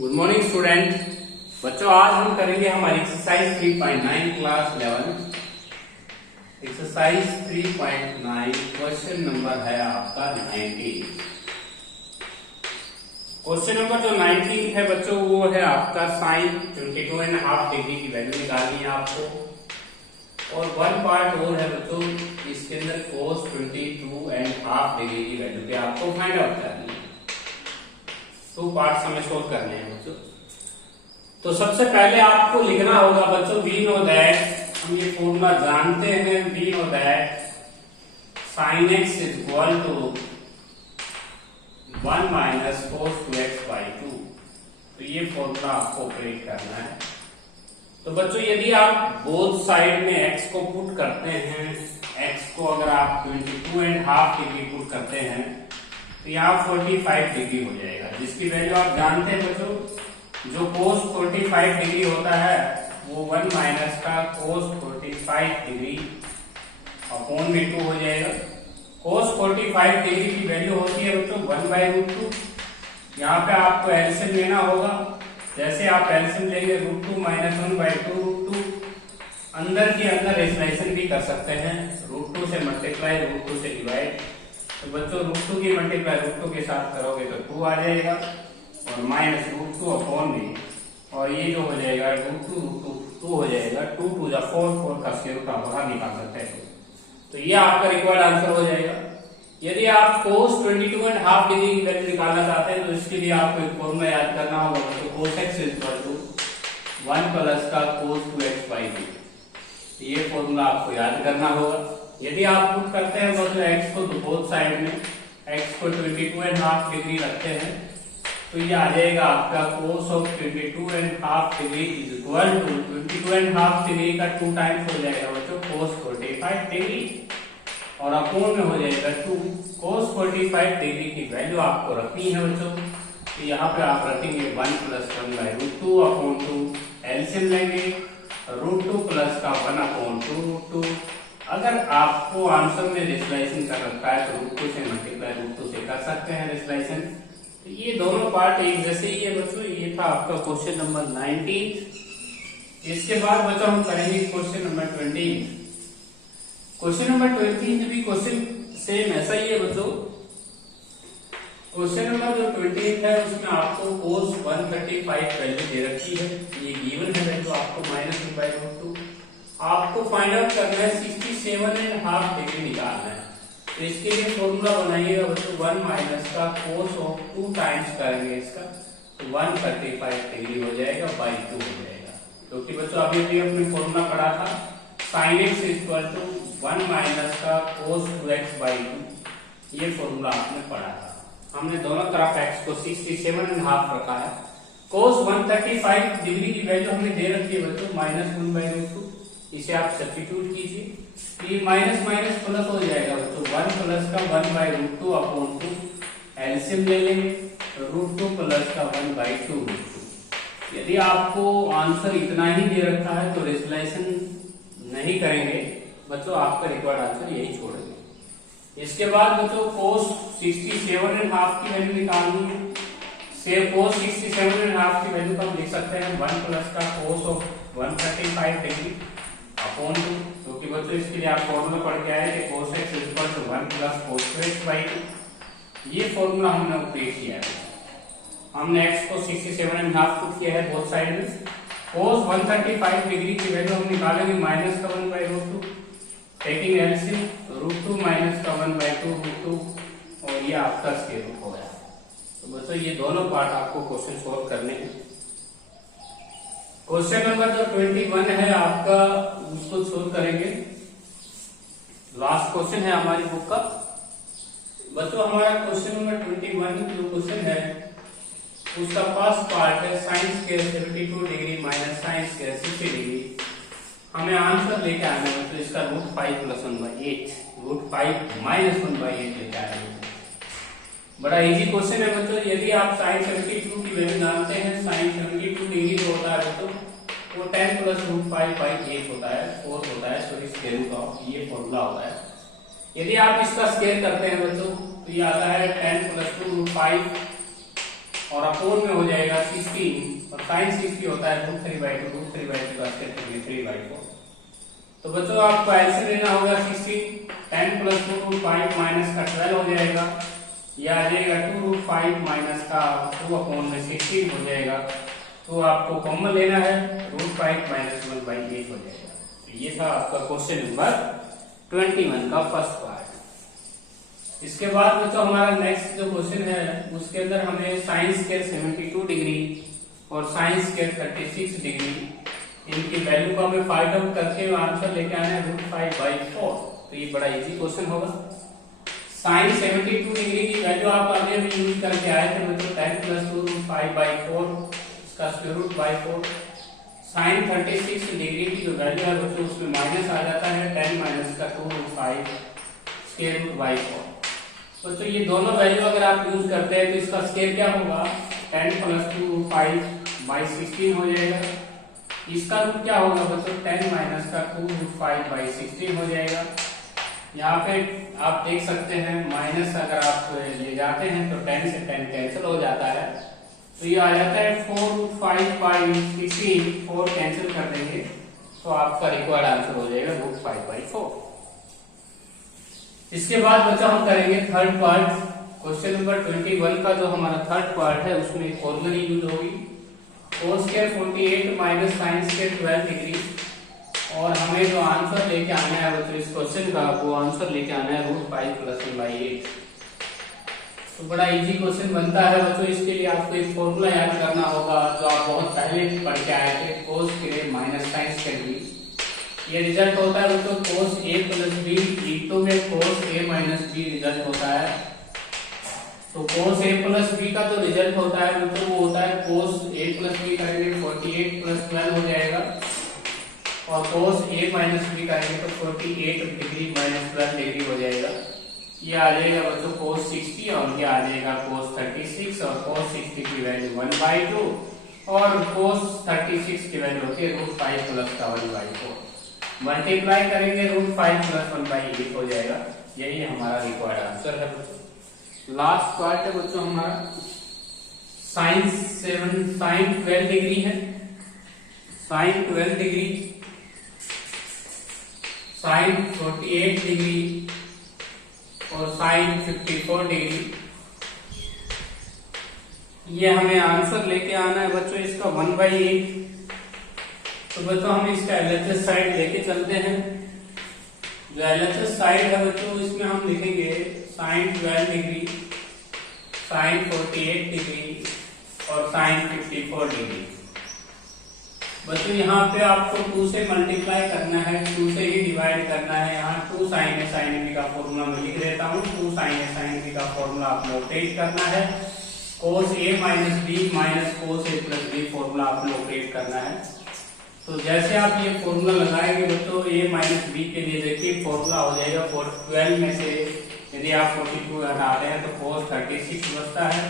Good morning student. बच्चों आज हम करेंगे हमारी exercise 3.9 class 11। Exercise 3.9 question number है आपका 19। क्वेश्चन नंबर जो 19 है बच्चों वो है आपका साइन 22.5 डिग्री की वैल्यू निकालनी है आपको। और वन पार्ट और है बच्चों, इसके अंदर कोस 22.5 डिग्री की वैल्यू पे आपको फाइंड आउट करनी है। टू पार्ट्स हमें सोल्व करने हैं बच्चों। तो सबसे पहले आपको लिखना होगा बच्चों वी नो दैट, हम ये फॉर्मूला जानते हैं, we know that sine x is equal to 1 minus cos 2x by 2। तो ये फॉर्मूला आपको ऑपरेट करना है। तो बच्चों यदि आप बोथ साइड में x को पुट करते हैं, x को अगर आप 22.5 डिग्री पुट करते हैं तो यहाँ 45 डिग्री हो जाएगा, जिसकी वैल्यू आप जानते हैं बच्चों। जो कोस 45 डिग्री होता है वो 1 माइनस का कोस 45 डिग्री अपॉन में 2 हो जाएगा। कोस 45 डिग्री की वैल्यू होती है बच्चों 1/√2। यहाँ पे आपको एलसीएम लेना होगा। जैसे आप एलसीएम लेंगे √2 माइनस 1/2√2, अंदर के अंदर रेशनलाइजेशन भी कर सकते हैं। √2 से मल्टीप्लाई, √2 से डिवाइड। तो बच्चों √2 की मल्टीप्लाई √2 के साथ करोगे तो 2 आ जाएगा और माइनस √2 अपॉन में, और ये जो हो जाएगा √2 हो जाएगा। 2 2 जा 4, 4 का स्क्वायर रूट आप बाहर निकाल सकते हैं। तो ये आपका रिक्वायर्ड आंसर हो जाएगा। यदि आप कोस 22.5 डिग्री की वैल्यू निकालना चाहते हैं तो इसके लिए आपको एक फॉर्मूला याद करना होगा। तो cos x is equal to 1 plus का कोस 2x बाई 2। ये फॉर्मूला आपको याद करना होगा। यदि आप पुट करते हैं तो x को तो बोथ साइड में x को 22.5 डिग्री रखते हैं तो ये आ जाएगा आपका cos of 22.5 degree is equal to 22.5 degree का 2 टाइम्स हो जाएगा बच्चों कोस 45 डिग्री, और अपोन में हो जाएगा 2। कोस 45 डिग्री की वैल्यू आपको रखनी है बच्चों। तो यहाँ पे आप रखेंगे 1 प्लस 1/√2 अपॉन 2, एलसीएम लेंगे √2 प्लस का 1 अपॉन 2√2। अगर आपको आंसर में रेशनलाइजेशन कर रखा है तो √2 से मल्टीप्लाई √2 से कर सकते हैं रेशनलाइजेशन। तो ये दोनों पार्ट एक जैसे ही है बच्चों। ये था आपका क्वेश्चन नंबर 19। इसके बाद बच्चों हम करेंगे क्वेश्चन नंबर 20। क्वेश्चन नंबर 20 भी क्वेश्चन सेम ऐसा ही है बच्चों। क्वेश्चन नंबर जो 20 है उसमें आपको कोस 135 वैल्यू दे रखी है। ये गिवन है वैल्यू आपको -1/√2। आपको फाइंड आउट करना है 67.5 डिग्री निकालना है। तो इसके लिए फॉर्मूला बनाइएगा बच्चों 1 माइनस का कोस ऑफ 2 टाइम्स करेंगे इसका तो 135 डिग्री हो जाएगा बाई 2 हो जाएगा। क्योंकि बच्चों अभी भी अपने फॉर्मूला पढ़ा था sine x equal to 1 minus का कोस 2x बाई 2। ये फॉर्मूला आपने पढ़ा था। हमने दोनों तरफ x को 67.5 रखा है। कोस 135 डिग्री की वैल्यू हमने दे रखी है बच्चों -1/√2। इसे आप सब्स्टिट्यूट कीजिए, ये माइनस माइनस प्लस हो जाएगा बच्चों 1 प्लस का 1/√2 अपॉन 2, एलसीएम ले लेंगे √2 प्लस का 1/2√2। यदि आपको आंसर इतना ही दे रखा है तो रेशनलाइजेशन नहीं करेंगे बच्चों, आपका रिक्वायर्ड आंसर यही छोड़ेंगे। इसके बाद बच्चों कोस 67.5 की वैल्यू निकालनी है। से कोस 67.5 की वैल्यू को हम लिख सकते हैं 1 प्लस का कोस ऑफ 135 डिग्री अपॉन 2, क्योंकि बच्चों इसके लिए आप फॉर्मूला पढ़ के आए कि cos x is equal to 1 plus cos 2x by 2। ये फॉर्मूला हमने उपयोग किया है। हमने x को 67.5 पुट किया है बोथ साइड में। cos 135 डिग्री की वैल्यू हम निकालेंगे माइनस का 1/√2, टेकिंग एलसीएम √2 माइनस का 1/2√2, और ये आपका स्क्वायर रूट हो गया। तो बच्चों ये दोनों पार्ट आपको क्वेश्चन सोल्व करने हैं। क्वेश्चन नंबर जो 21 है आपका उसको सोल्व करेंगे। लास्ट क्वेश्चन है हमारी बुक का बच्चों। हमारा क्वेश्चन नंबर 21 जो क्वेश्चन है उसका फर्स्ट पार्ट है sine square 72 degree minus sine square 60 degree. हमें आंसर लेके आना है तो इसका √5 + 1/8, √5 - 1/8 लेके आएंगे। बड़ा इजी क्वेश्चन है बच्चों। यदि आप साइन 72 की वैल्यू जानते हैं, साइन 72 डिग्री जो होता है बच्चों वो 10 + √5/8 होता है, 4 होता है, सॉरी स्क्वायर रूट ऑफ, ये फॉर्मूला होता है। यदि आप इसका स्क्वायर करते हैं बच्चों तो ये आता है 10 + 2√5 और अपोन में हो जाएगा 16 और साइन 60 होता है √3/2 √3/2 का स्क्वायर करेंगे 3/4। तो बच्चों आपको एलसीएम लेना होगा 16 10 + 2√5 माइनस का 12 हो जाएगा, या आ जाएगा 2√5 माइनस का 2/16 हो जाएगा। तो आपको कॉमन लेना है √5 माइनस 1/8 हो जाएगा। तो ये था आपका क्वेश्चन नंबर 21 का फर्स्ट पार्ट। इसके बाद बच्चों हमारा नेक्स्ट जो क्वेश्चन है उसके अंदर हमें साइन स्क्वायर 72 डिग्री और साइन स्क्वायर 36 डिग्री इनकी वैल्यू को हमें फाइंड आउट करके आंसर लेके आना है √5/4। तो ये बड़ा इजी क्वेश्चन होगा। साइन 72 डिग्री की वैल्यू आप आगे भी यूज करके आए थे बच्चों 10 + 2 √5/4 इसका square root by 4। Sine 36 degree की जो वैल्यू है बच्चों उसमें माइनस आ जाता है 10 माइनस का 2√5 स्क्वायर रूट बाई 4। बच्चों ये दोनों वैल्यू अगर आप यूज करते हैं तो इसका स्क्वायर क्या होगा 10 + 2√5/16 हो जाएगा। इसका रूट क्या होगा बच्चों 10 माइनस का 2√5/16 हो जाएगा। यहाँ पे आप देख सकते हैं माइनस अगर आप ले जाते हैं तो 10 से 10 कैंसिल हो जाता है, तो ये आ जाता है 4√5/16 4 कैंसिल कर देंगे तो आपका रिक्वायर्ड आंसर हो जाएगा √5/4। इसके बाद बच्चा हम करेंगे थर्ड पार्ट। क्वेश्चन नंबर 21 का जो हमारा थर्ड पार्ट है उसमें एक फॉर्मूला यूज होगी cos square 48 minus sine square 12 degree, और हमें जो आंसर लेके आना है बच्चों इस क्वेश्चन का वो आंसर लेके आना है √5 + 1/8। तो बड़ा इजी क्वेश्चन बनता है बच्चों। इसके लिए आपको एक फॉर्मूला याद करना होगा जो आप बहुत पहले पढ़ के आए थे, cos square minus sine square b। ये रिजल्ट होता है बच्चों cos a + b इंटू में cos a - b रिजल्ट होता है। तो cos a + b का जो रिजल्ट होता है बच्चों वो होता है cos a + b करेंगे 48 + 12 हो जाएगा, और cos a - b करेंगे तो 48 डिग्री माइनस 12 डिग्री हो जाएगा। ये आ जाएगा बच्चों cos 60 और ये आ जाएगा cos 36, और cos 60 की वैल्यू 1/2 और cos 36 की वैल्यू होती है √5 + का 1/4। मल्टीप्लाई करेंगे √5 + 1/8 हो जाएगा। यही हमारा रिक्वायर्ड आंसर है बच्चों। लास्ट पार्ट है बच्चों हमारा साइन 12 डिग्री है। साइन 12 डिग्री, साइन 48 डिग्री और साइन 54 डिग्री। ये हमें आंसर लेके आना है बच्चों इसका 1/8। तो बच्चों हम इसका एलएचएस साइड लेके चलते हैं। जो एलएचएस साइड है बच्चों इसमें हम लिखेंगे साइन 12 डिग्री, साइन 48 डिग्री और साइन 54 डिग्री। बच्चों यहाँ पे आपको 2 से मल्टीप्लाई करना है, 2 से ही डिवाइड करना है। यहाँ 2 sin a sin b का फॉर्मूला मैं लिख देता हूँ। 2 sin a sin b का फॉर्मूला आपको ऑपरेट करना है। cos a - b minus cos a + b formula आपको ऑपरेट करना है। तो जैसे आप ये फॉर्मूला लगाएंगे बच्चों a - b के लिए देखिए फॉर्मूला हो जाएगा 12 में से यदि आप 42 हटाते हैं तो cos 36 बचता है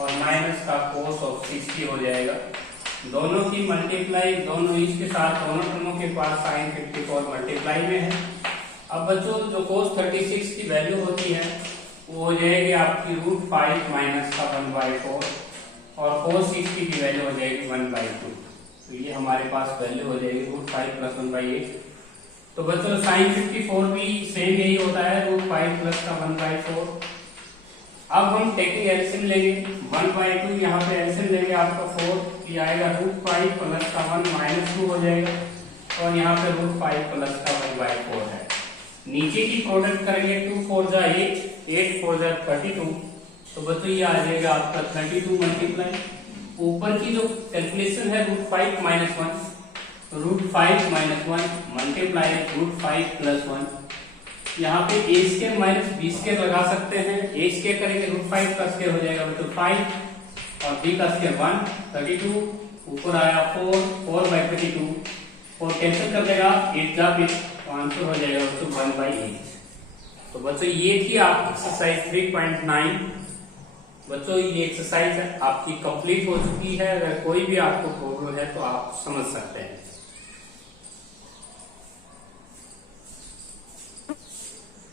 और माइनस का cos of 60 हो जाएगा। दोनों की मल्टीप्लाई दोनों इसके साथ दोनों टर्मों के पास साइन 54 मल्टीप्लाई में है। अब बच्चों जो cos 36 की वैल्यू होती है वो हो जाएगी आपकी √5 माइनस का 1/4 और cos 60 की वैल्यू हो जाएगी 1/2। तो ये हमारे पास वैल्यू हो जाएगी √5 + 1/8। तो बच्चों साइन 54 भी सेम यही होता है √5 + का 1/4। अब हम टेकिंग एलसीएम लेंगे 1/2, यहाँ पे एलसीएम लेंगे आपका 4, ये आएगा √5 + का 1 -2 हो जाएगा, और यहाँ पे √5 + का 1/4 है। नीचे की प्रोडक्ट करेंगे 2 4 जा 8, 8 4 जा 32। तो बच्चों ये आ जाएगा आपका 32 मल्टीप्लाई ऊपर की जो कैलकुलेशन है √5 - 1, √5 - 1 मल्टीप्लाई √5 + 1। यहाँ पे a square minus b square लगा सकते हैं। a स्क्वायर करेंगे √5 का स्क्वायर हो जाएगा तो 5 और b का स्क्वायर 1 32 ऊपर आया 4/32 और कैंसिल कर देगा 8 जा 8 तो आंसर हो जाएगा बच्चों 1/8। तो बच्चों ये थी आप एक्सरसाइज 3.9। बच्चों ये एक्सरसाइज आपकी कंप्लीट हो चुकी है। अगर कोई भी आपको प्रॉब्लम है तो आप समझ सकते हैं।